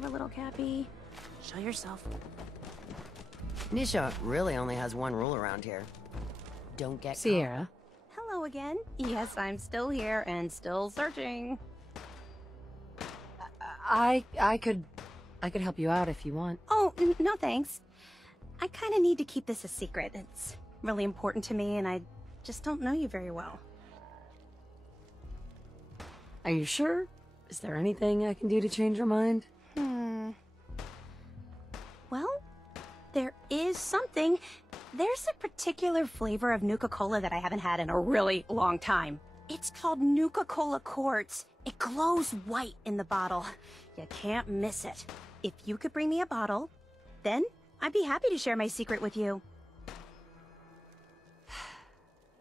clever little Cappy. Show yourself. Nisha really only has one rule around here. Don't get Sierra. Hello again. Yes, I'm still here and still searching. I could help you out if you want. Oh, no thanks. I kind of need to keep this a secret. It's really important to me and I just don't know you very well. Are you sure? Is there anything I can do to change your mind? Well, there is something. There's a particular flavor of Nuka-Cola that I haven't had in a really long time. It's called Nuka-Cola Quartz. It glows white in the bottle. You can't miss it. If you could bring me a bottle, then I'd be happy to share my secret with you.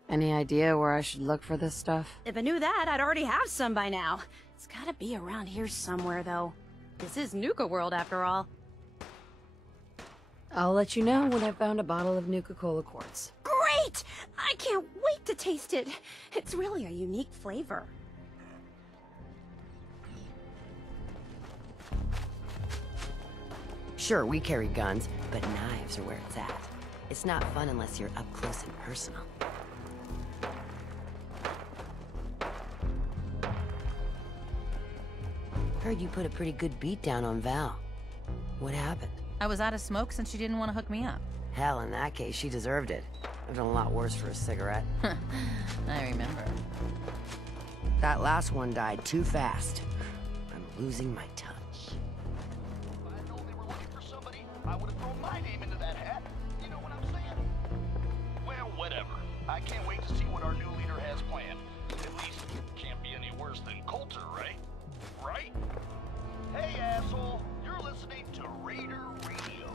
Any idea where I should look for this stuff? If I knew that, I'd already have some by now. It's gotta be around here somewhere, though. This is Nuka World, after all. I'll let you know when I've found a bottle of Nuka-Cola Quartz. Great! I can't wait to taste it. It's really a unique flavor. Sure, we carry guns, but knives are where it's at. It's not fun unless you're up close and personal. Heard you put a pretty good beat down on Val. What happened? I was out of smoke since she didn't want to hook me up. Hell, in that case, she deserved it. I've done a lot worse for a cigarette. I remember. That last one died too fast. I'm losing my touch. If I had known they were looking for somebody, I would have thrown my name into that hat. You know what I'm saying? Well, whatever. I can't wait to see what our new leader has planned. At least, can't be any worse than Coulter, right? Right? Hey, asshole! You're listening to Raider Radio.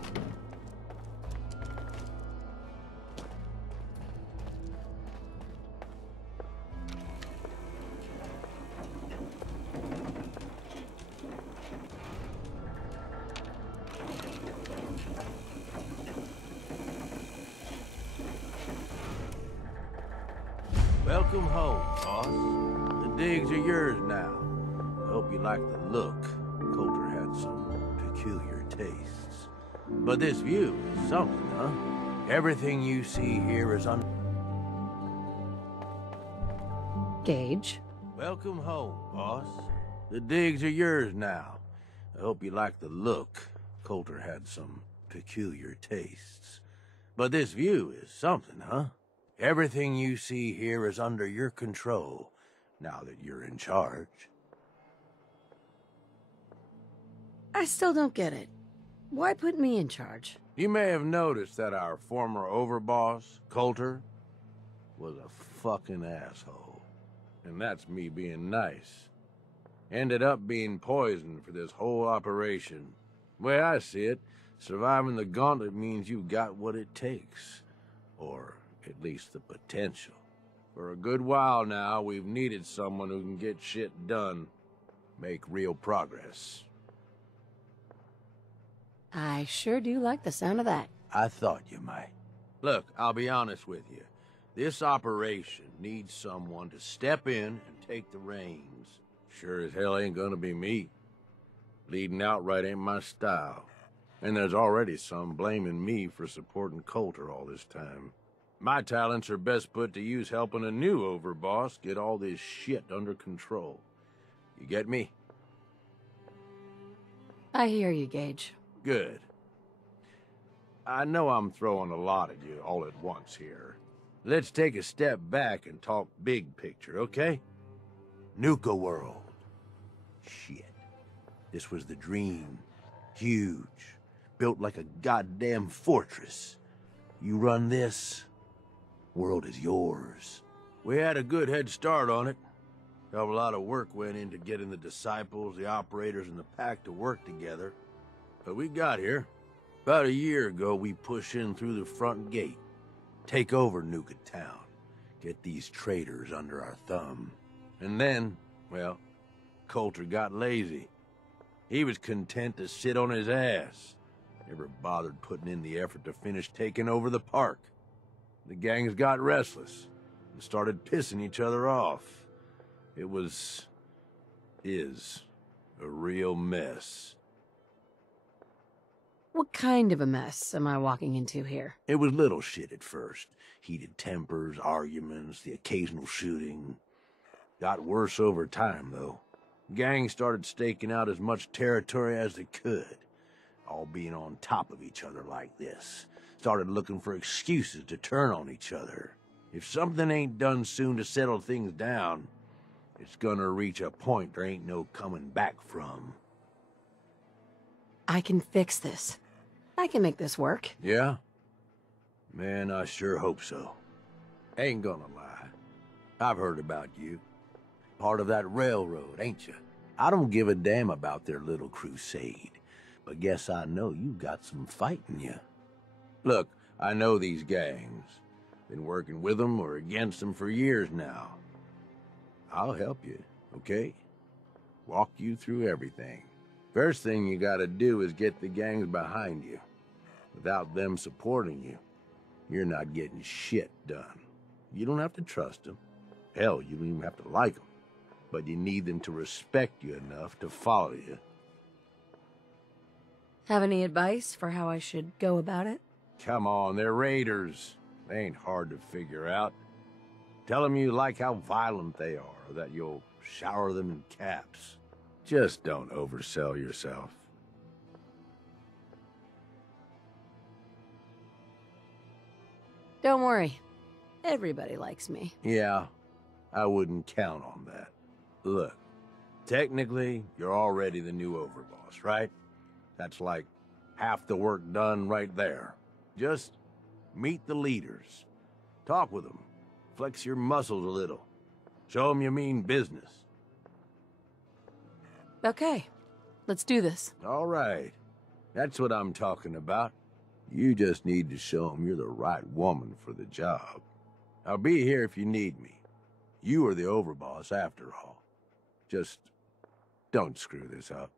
Welcome home, boss. The digs are yours now. I hope you like the look. Coulter had some peculiar tastes. But this view is something, huh? Everything you see here is Gage. Welcome home, boss. The digs are yours now. I hope you like the look. Coulter had some peculiar tastes. But this view is something, huh? Everything you see here is under your control, now that you're in charge. I still don't get it. Why put me in charge? You may have noticed that our former overboss, Coulter, was a fucking asshole. And that's me being nice. Ended up being poisoned for this whole operation. The way I see it, surviving the gauntlet means you've got what it takes. Or at least the potential. For a good while now, we've needed someone who can get shit done, make real progress. I sure do like the sound of that. I thought you might. Look, I'll be honest with you. This operation needs someone to step in and take the reins. Sure as hell ain't gonna be me. Leading outright ain't my style. And there's already some blaming me for supporting Coulter all this time. My talents are best put to use helping a new overboss get all this shit under control. You get me? I hear you, Gage. Good. I know I'm throwing a lot at you all at once here. Let's take a step back and talk big picture, okay? Nuka World. Shit. This was the dream. Huge. Built like a goddamn fortress. You run this, world is yours. We had a good head start on it. Hell of a lot of work went into getting the disciples, the operators, and the pack to work together. But we got here. About a year ago, we pushed in through the front gate. Take over Nuka Town. Get these traitors under our thumb. And then, well, Coulter got lazy. He was content to sit on his ass. Never bothered putting in the effort to finish taking over the park. The gangs got restless and started pissing each other off. It is a real mess. What kind of a mess am I walking into here? It was little shit at first. Heated tempers, arguments, the occasional shooting. Got worse over time, though. Gangs started staking out as much territory as they could, all being on top of each other like this. Started looking for excuses to turn on each other. If something ain't done soon to settle things down, it's gonna reach a point there ain't no coming back from. I can fix this. I can make this work. Yeah? Man, I sure hope so. Ain't gonna lie. I've heard about you. Part of that railroad, ain't you? I don't give a damn about their little crusade, but guess I know you got some fight in you. Look, I know these gangs. Been working with them or against them for years now. I'll help you, okay? Walk you through everything. First thing you gotta do is get the gangs behind you. Without them supporting you, you're not getting shit done. You don't have to trust them. Hell, you don't even have to like them. But you need them to respect you enough to follow you. Have any advice for how I should go about it? Come on, they're raiders. They ain't hard to figure out. Tell them you like how violent they are, or that you'll shower them in caps. Just don't oversell yourself. Don't worry. Everybody likes me. Yeah, I wouldn't count on that. Look, technically, you're already the new overboss, right? That's like half the work done right there. Just meet the leaders. Talk with them. Flex your muscles a little. Show them you mean business. Okay, let's do this. All right. That's what I'm talking about. You just need to show them you're the right woman for the job. I'll be here if you need me. You are the overboss after all. Just don't screw this up.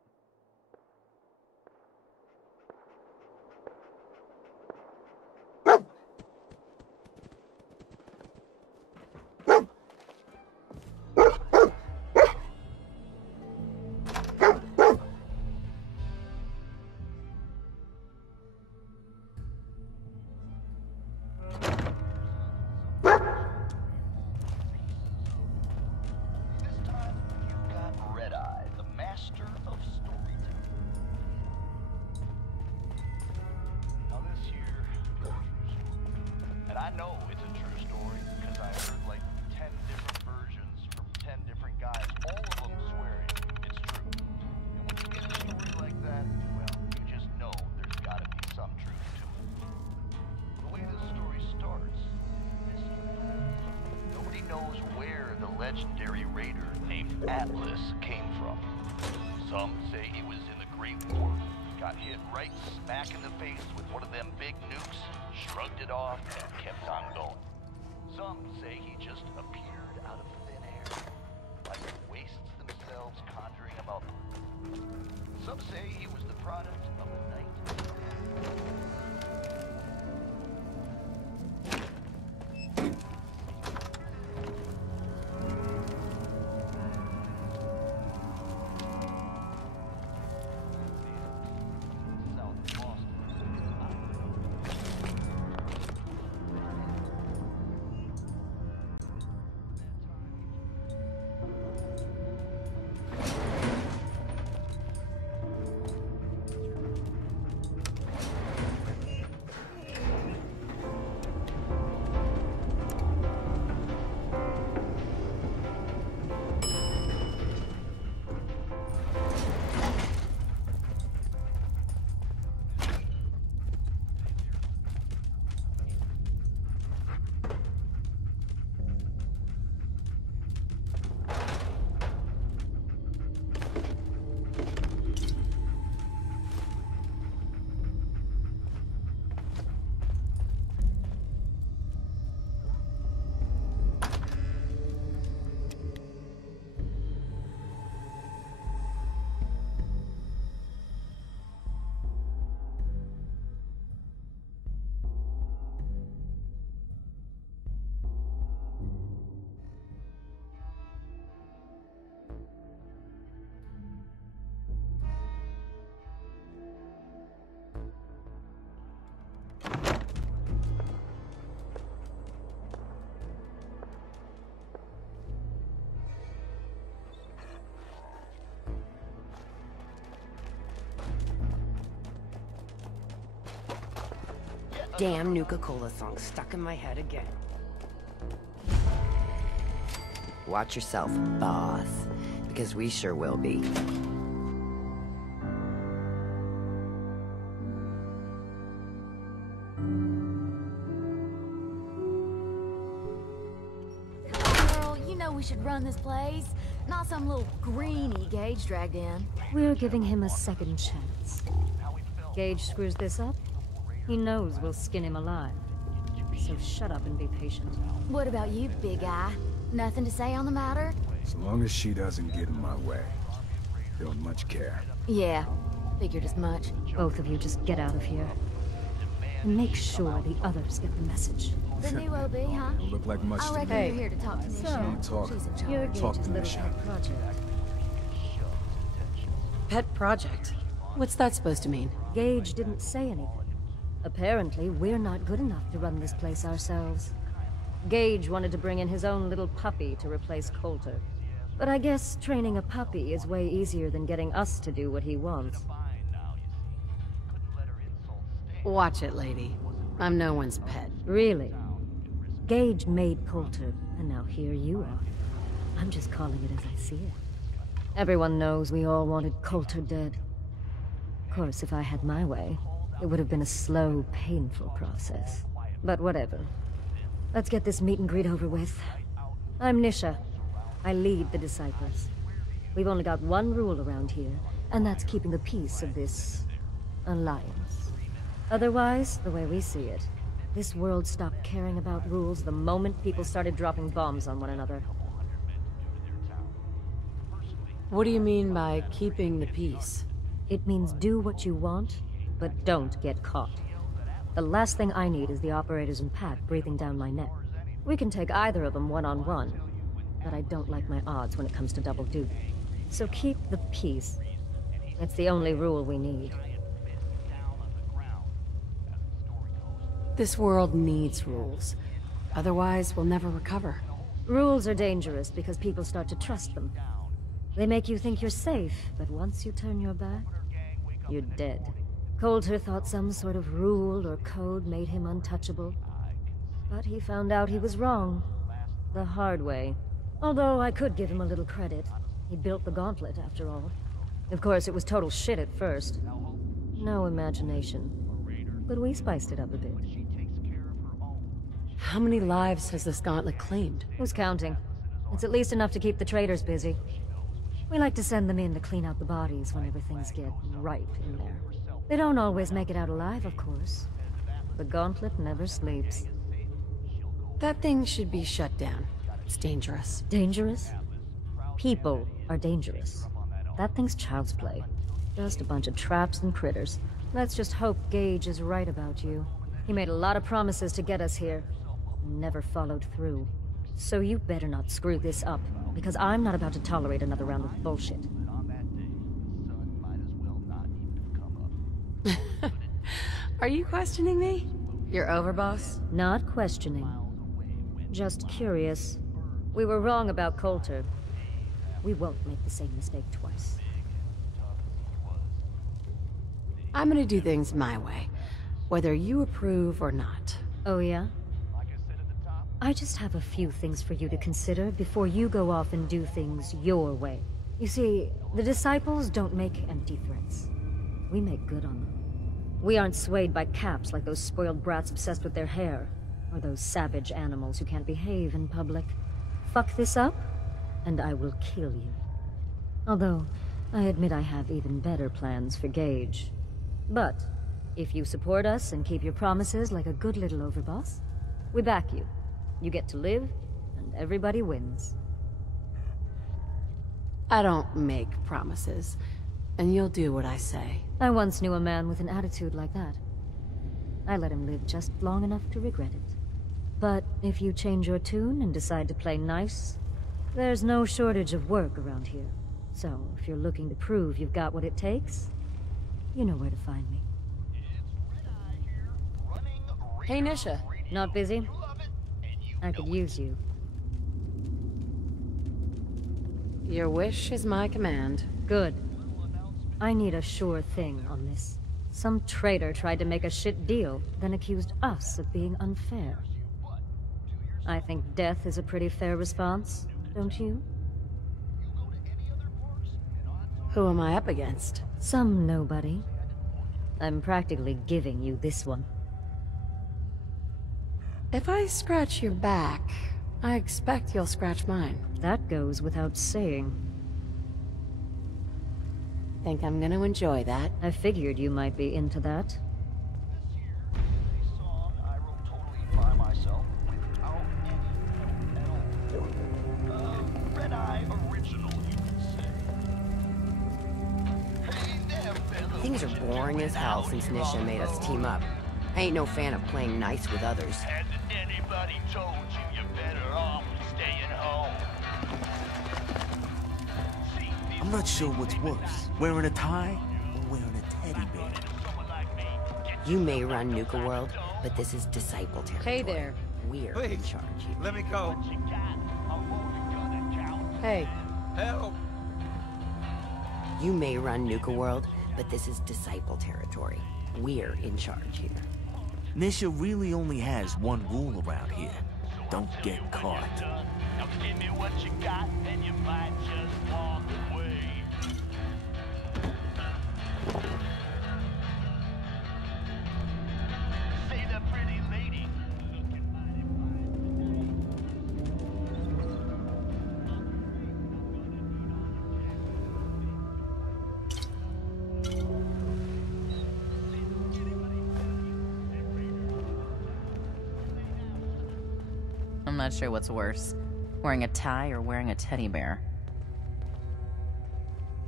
I know it's a true story because I heard like 10 different versions from 10 different guys, all of them swearing it's true. And when you get a story like that, well, you just know there's got to be some truth to it. The way this story starts is mystery. Nobody knows where the legendary raider named Atlas came from. Some say he was in the Great War, got hit right smack in the face with one of them big nukes, shrugged it off, and kept on going. Some say he just appeared out of thin air, like the wastes themselves conjuring him up. Some say he was the product of the night. damn Nuka-Cola song stuck in my head again. Watch yourself, boss, because we sure will be. Girl, you know we should run this place. Not some little greenie Gage dragged in. We're giving him a second chance. Gage screws this up, he knows we'll skin him alive. So shut up and be patient. What about you, big guy? Nothing to say on the matter? As long as she doesn't get in my way. Don't much care. Yeah, figured as much. Both of you just get out of here. And make sure the others get the message. The new OB, huh? Don't look like much I to reckon me. you're here to talk to Nisha. Don't talk. She's in You're charge. Talk Gage's to little Nisha. pet project. Pet project? What's that supposed to mean? Gage didn't say anything. Apparently, we're not good enough to run this place ourselves. Gage wanted to bring in his own little puppy to replace Coulter. But I guess training a puppy is way easier than getting us to do what he wants. Watch it, lady. I'm no one's pet. Really? Gage made Coulter, and now here you are. I'm just calling it as I see it. Everyone knows we all wanted Coulter dead. Of course, if I had my way, it would have been a slow, painful process. But whatever. Let's get this meet and greet over with. I'm Nisha. I lead the Disciples. We've only got one rule around here, and that's keeping the peace of this alliance. Otherwise, the way we see it, this world stopped caring about rules the moment people started dropping bombs on one another. What do you mean by keeping the peace? It means do what you want, but don't get caught. The last thing I need is the operators and Pat breathing down my neck. We can take either of them one-on-one, but I don't like my odds when it comes to double duty. So keep the peace. It's the only rule we need. This world needs rules. Otherwise, we'll never recover. Rules are dangerous because people start to trust them. They make you think you're safe, but once you turn your back, you're dead. Coulter thought some sort of rule or code made him untouchable. But he found out he was wrong. The hard way. Although I could give him a little credit. He built the gauntlet, after all. Of course, it was total shit at first. No imagination. But we spiced it up a bit. How many lives has this gauntlet claimed? Who's counting? It's at least enough to keep the traders busy. We like to send them in to clean out the bodies whenever things get right in there. They don't always make it out alive, of course. The gauntlet never sleeps. That thing should be shut down. It's dangerous. Dangerous? People are dangerous. That thing's child's play. Just a bunch of traps and critters. Let's just hope Gage is right about you. He made a lot of promises to get us here. Never followed through. So you better not screw this up, because I'm not about to tolerate another round of bullshit. Are you questioning me? You're over, boss? Not questioning. Just curious. We were wrong about Coulter. We won't make the same mistake twice. I'm gonna do things my way, whether you approve or not. Oh yeah? I just have a few things for you to consider before you go off and do things your way. You see, the Disciples don't make empty threats. We make good on them. We aren't swayed by caps like those spoiled brats obsessed with their hair, or those savage animals who can't behave in public. Fuck this up, and I will kill you. Although, I admit I have even better plans for Gage. But, if you support us and keep your promises like a good little overboss, we back you. You get to live, and everybody wins. I don't make promises, and you'll do what I say. I once knew a man with an attitude like that. I let him live just long enough to regret it. But if you change your tune and decide to play nice, there's no shortage of work around here. So, if you're looking to prove you've got what it takes, you know where to find me. Hey, Nisha. Not busy? I could use you. Your wish is my command. Good. I need a sure thing on this Some traitor tried to make a shit deal, then accused us of being unfair. I think death is a pretty fair response, don't you? Who am I up against? Some nobody. I'm practically giving you this one. If I scratch your back, I expect you'll scratch mine. That goes without saying. Think I'm gonna enjoy that? I figured you might be into that. I wrote totally by myself without any help at all. Red Eye original, you could say. Hey there, fellow. Things are boring as hell since Nisha made us team up. I ain't no fan of playing nice with others. Hasn't anybody told you you're better off staying home? I'm not sure what's worse, wearing a tie or wearing a teddy bear. You may run Nuka World, but this is Disciple territory. Hey there. We're in charge here. Let me go. Hey. Help! You may run Nuka World, but this is Disciple territory. We're in charge here. Nisha really only has one rule around here. Don't get caught. Now give me what you got, and you might just walk away. Say the pretty lady looking mighty I'm not sure what's worse, wearing a tie or wearing a teddy bear.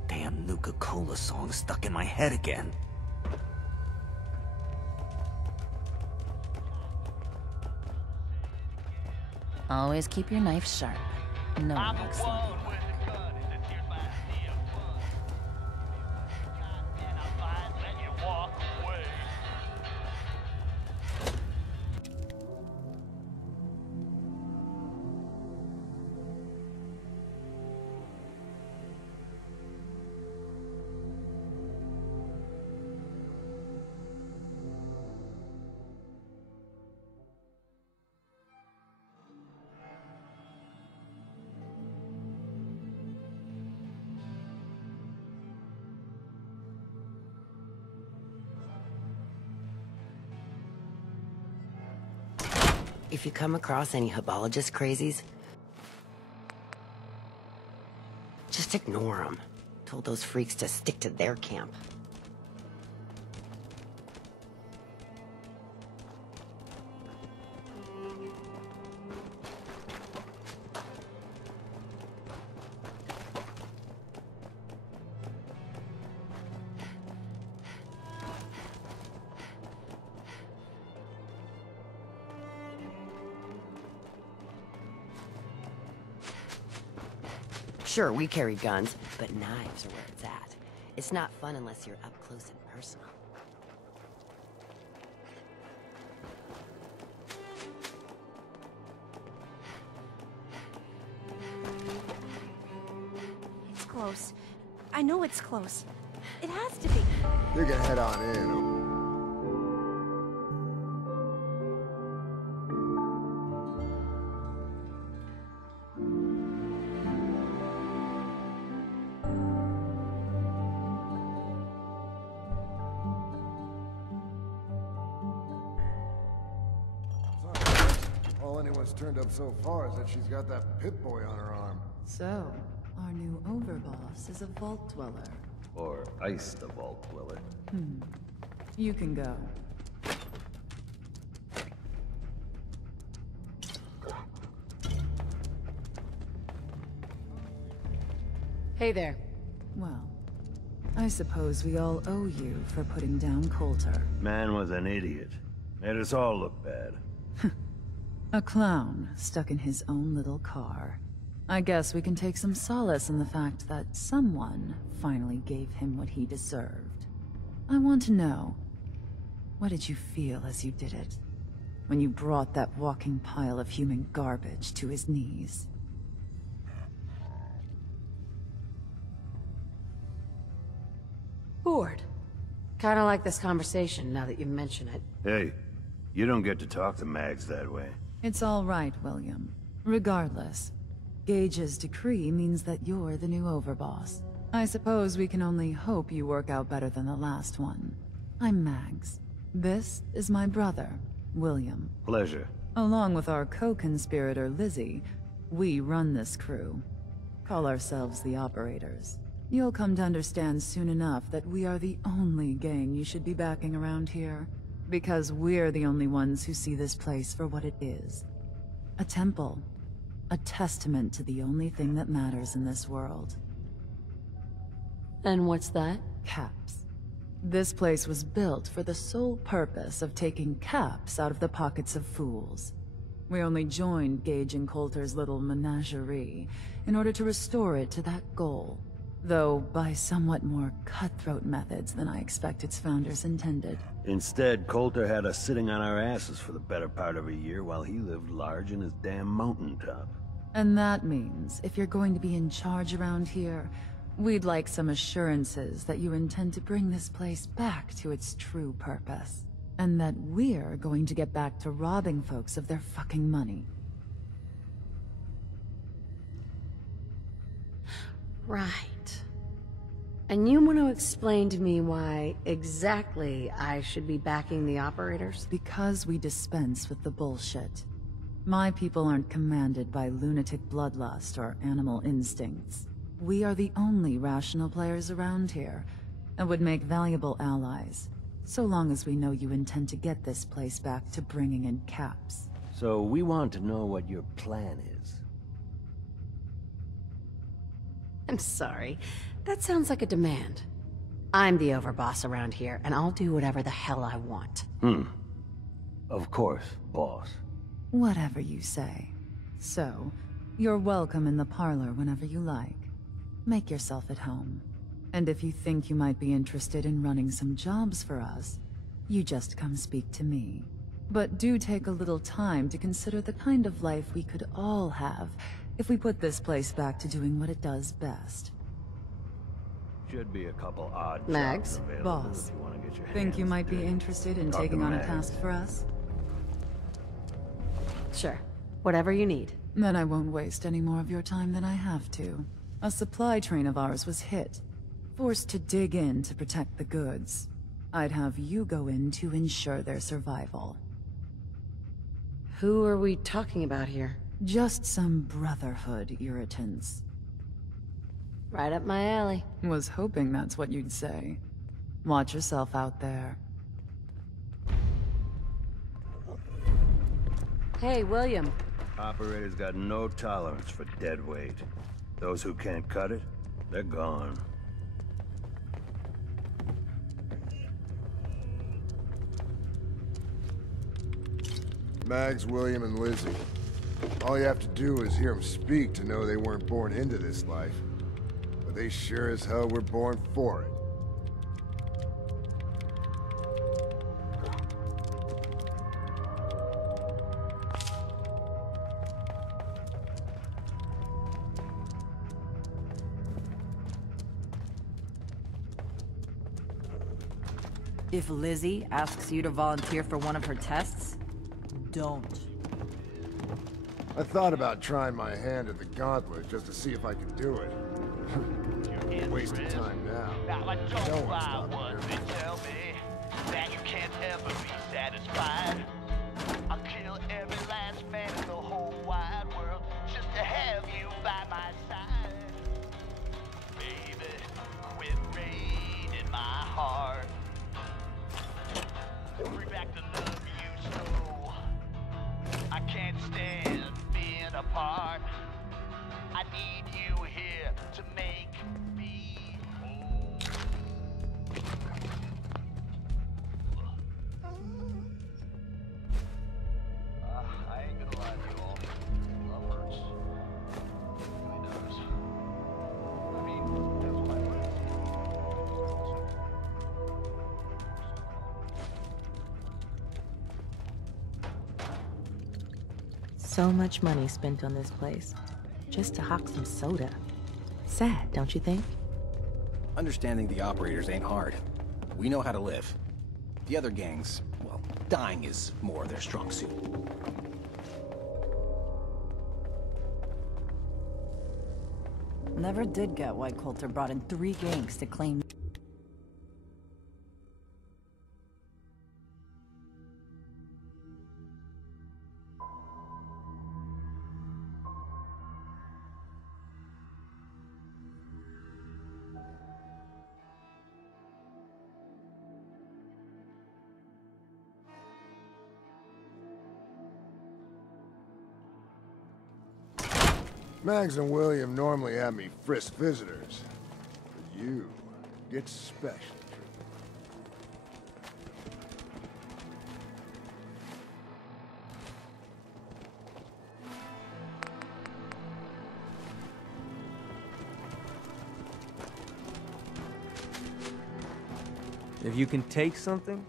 Damn Nuka-Cola song stuck in my head again. Always keep your knife sharp. No one I'm likes the sloppy. one with a gun, and here's my idea of fun. And I might let you walk away. If you come across any Hebologist crazies, just ignore them. Told those freaks to stick to their camp. Sure, we carry guns, but knives are where it's at. It's not fun unless you're up close and personal. It's close. I know it's close. It has to be. You can head on in. All anyone's turned up so far is that she's got that Pip-Boy on her arm. So, our new overboss is a vault dweller. Or iced the vault dweller. You can go. Hey there. Well, I suppose we all owe you for putting down Coulter. Man was an idiot. Made us all look bad. A clown stuck in his own little car. I guess we can take some solace in the fact that someone finally gave him what he deserved. I want to know, what did you feel as you did it? When you brought that walking pile of human garbage to his knees? Bored. Kinda like this conversation, now that you mention it. Hey, you don't get to talk to Mags that way. It's all right, William. Regardless, Gage's decree means that you're the new overboss. I suppose we can only hope you work out better than the last one. I'm Mags. This is my brother, William. Pleasure. Along with our co-conspirator, Lizzie, we run this crew. Call ourselves the Operators. You'll come to understand soon enough that we are the only gang you should be backing around here. Because we're the only ones who see this place for what it is. A temple. A testament to the only thing that matters in this world. And what's that? Caps. This place was built for the sole purpose of taking caps out of the pockets of fools. We only joined Gage and Coulter's little menagerie in order to restore it to that goal. Though by somewhat more cutthroat methods than I expect its founders intended. Instead, Coulter had us sitting on our asses for the better part of a year while he lived large in his damn mountaintop. And that means, if you're going to be in charge around here, we'd like some assurances that you intend to bring this place back to its true purpose. And that we're going to get back to robbing folks of their fucking money. Right. And you want to explain to me why exactly I should be backing the Operators? Because we dispense with the bullshit. My people aren't commanded by lunatic bloodlust or animal instincts. We are the only rational players around here, and would make valuable allies, so long as we know you intend to get this place back to bringing in caps. So we want to know what your plan is. I'm sorry. That sounds like a demand. I'm the overboss around here, and I'll do whatever the hell I want. Of course, boss. Whatever you say. So, you're welcome in the parlor whenever you like. Make yourself at home. And if you think you might be interested in running some jobs for us, you just come speak to me. But do take a little time to consider the kind of life we could all have if we put this place back to doing what it does best. Should be a couple odd Mags? jobs available Boss, if you want to get your think you hands might be dirty. interested in Talk to taking on a Mags. task for us? Sure. Whatever you need. Then I won't waste any more of your time than I have to. A supply train of ours was hit. Forced to dig in to protect the goods. I'd have you go in to ensure their survival. Who are we talking about here? Just some Brotherhood irritants. Right up my alley. Was hoping that's what you'd say. Watch yourself out there. Hey, William. Operators got no tolerance for dead weight. Those who can't cut it, they're gone. Mags, William, and Lizzie. All you have to do is hear them speak to know they weren't born into this life. But they sure as hell were born for it. If Lizzie asks you to volunteer for one of her tests, don't. I thought about trying my hand at the gauntlet just to see if I could do it. Waste of time now. No one's stopping me. Tell me that you can't ever be satisfied. I'll kill every last man in the whole wide world just to have you by my side. Baby, quit raiding my heart. Bring back the love you stole. I can't stand being apart. I need you here to make me whole. I ain't gonna lie to you all. Love hurts. It really does. I mean, that's what So much money spent on this place, just to hawk some soda. Sad, don't you think? Understanding the Operators ain't hard. We know how to live. The other gangs, well, dying is more their strong suit. Never did get why Coulter brought in 3 gangs to claim... Mags and William normally have me frisk visitors. But you get special treatment. If you can take something,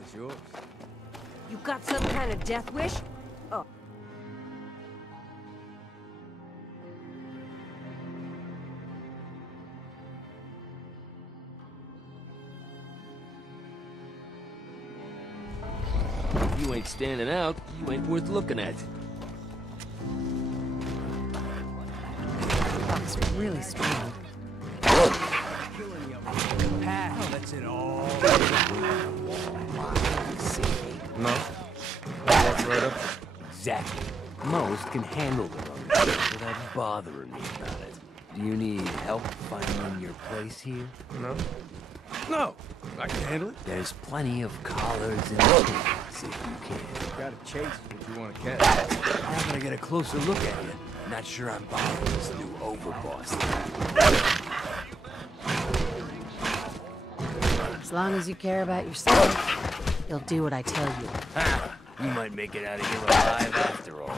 it's yours. You got some kind of death wish? Oh. If you ain't standing out, you ain't worth looking at. That's really strong. Path lets it all. No? That's right up. Exactly. Most can handle the rubbish without bothering me about it. Do you need help finding your place here? No. No, I can handle it. There's plenty of collars in the case if you can. Gotta chase what you want to catch. Now that I get a closer look at you, not sure I'm buying this new overboss. As long as you care about yourself, you'll do what I tell you. Ha! You might make it out of here alive after all.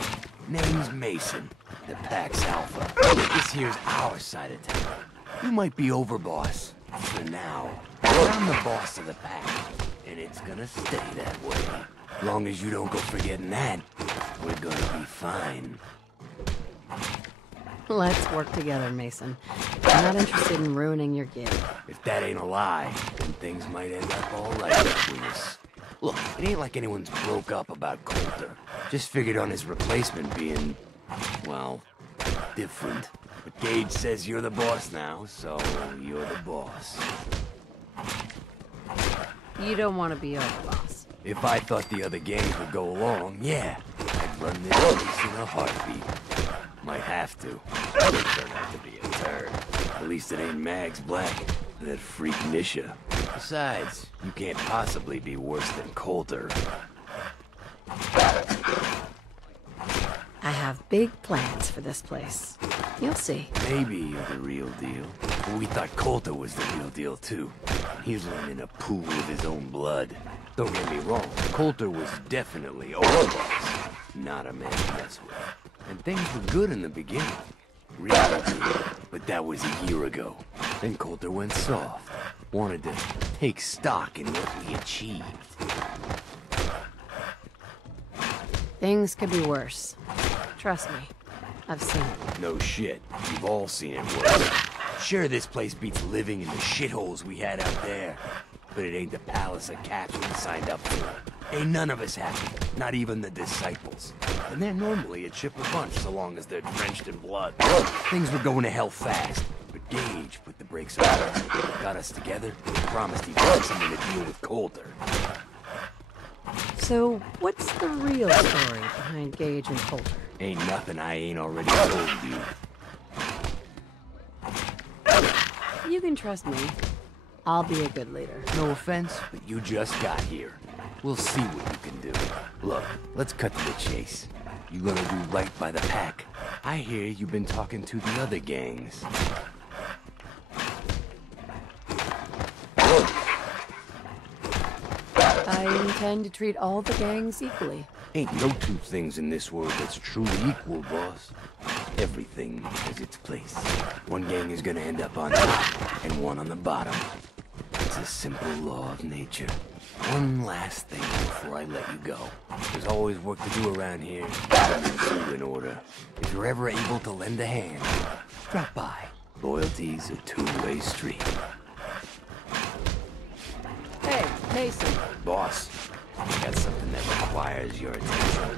Name's Mason, the Pax Alpha. This here's our side of town. You might be overboss for now, but I'm the boss of the pack, and it's gonna stay that way. Long as you don't go forgetting that, we're gonna be fine. Let's work together, Mason. I'm not interested in ruining your gig. If that ain't a lie, then things might end up all right between us. Look, it ain't like anyone's broke up about Coulter. Just figured on his replacement being, well, different. But Gage says you're the boss now, so you're the boss. You don't want to be overboss. If I thought the other gangs would go along, yeah, I'd run this place in a heartbeat. Might have to. Turn out to be a turd. At least it ain't Mags Black, that freak Nisha. Besides, you can't possibly be worse than Coulter. I have big plans for this place. You'll see. Maybe you're the real deal. But we thought Coulter was the real deal, too. He's running a pool of his own blood. Don't get me wrong, Coulter was definitely overboss. Not a man to mess with. And things were good in the beginning. Really good. But that was a year ago. Then Coulter went soft. Wanted to take stock in what we achieved. Things could be worse. Trust me. I've seen it. No shit. You've all seen it worse. Sure, this place beats living in the shitholes we had out there. But it ain't the palace of caps we signed up for. Ain't none of us happy. Not even the disciples. And they're normally a chipper bunch so long as they're drenched in blood. Things were going to hell fast. But Gage put the brakes on. Got us together and promised he'd find something to deal with Coulter. So, what's the real story behind Gage and Coulter? Ain't nothing I ain't already told you. You can trust me. I'll be a good leader. No offense, but you just got here. We'll see what you can do. Look, let's cut to the chase. You gonna do right by the pack. I hear you've been talking to the other gangs. I intend to treat all the gangs equally. Ain't no two things in this world that's truly equal, boss. Everything has its place. One gang is gonna end up on top, and one on the bottom. It's a simple law of nature. One last thing before I let you go. There's always work to do around here. Get in order. If you're ever able to lend a hand, drop by. Loyalty's a two-way street. Mason. Boss, I got something that requires your attention.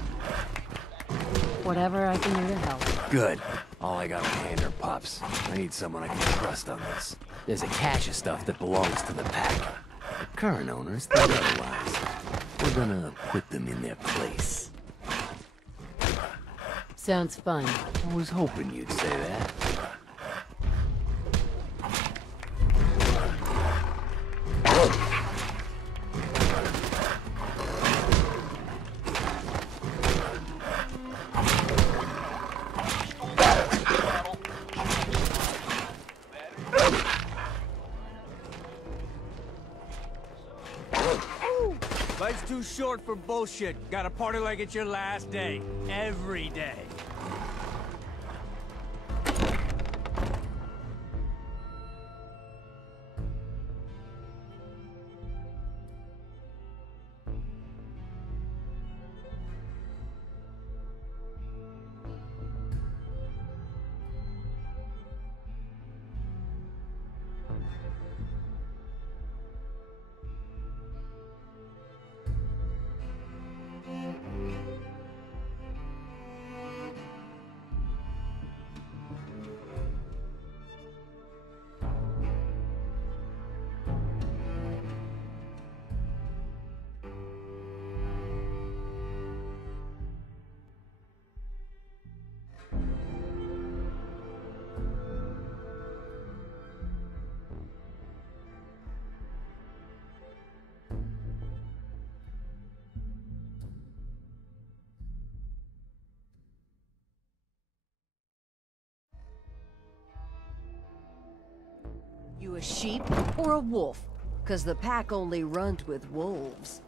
Whatever I can do to help. Good. All I got on hand are pups. I need someone I can trust on this. There's a cache of stuff that belongs to the pack. The current owners think otherwise. We're gonna put them in their place. Sounds fun. I was hoping you'd say that. Life's too short for bullshit. Gotta party like it's your last day. Every day. You a sheep or a wolf? 'Cause the pack only runs with wolves.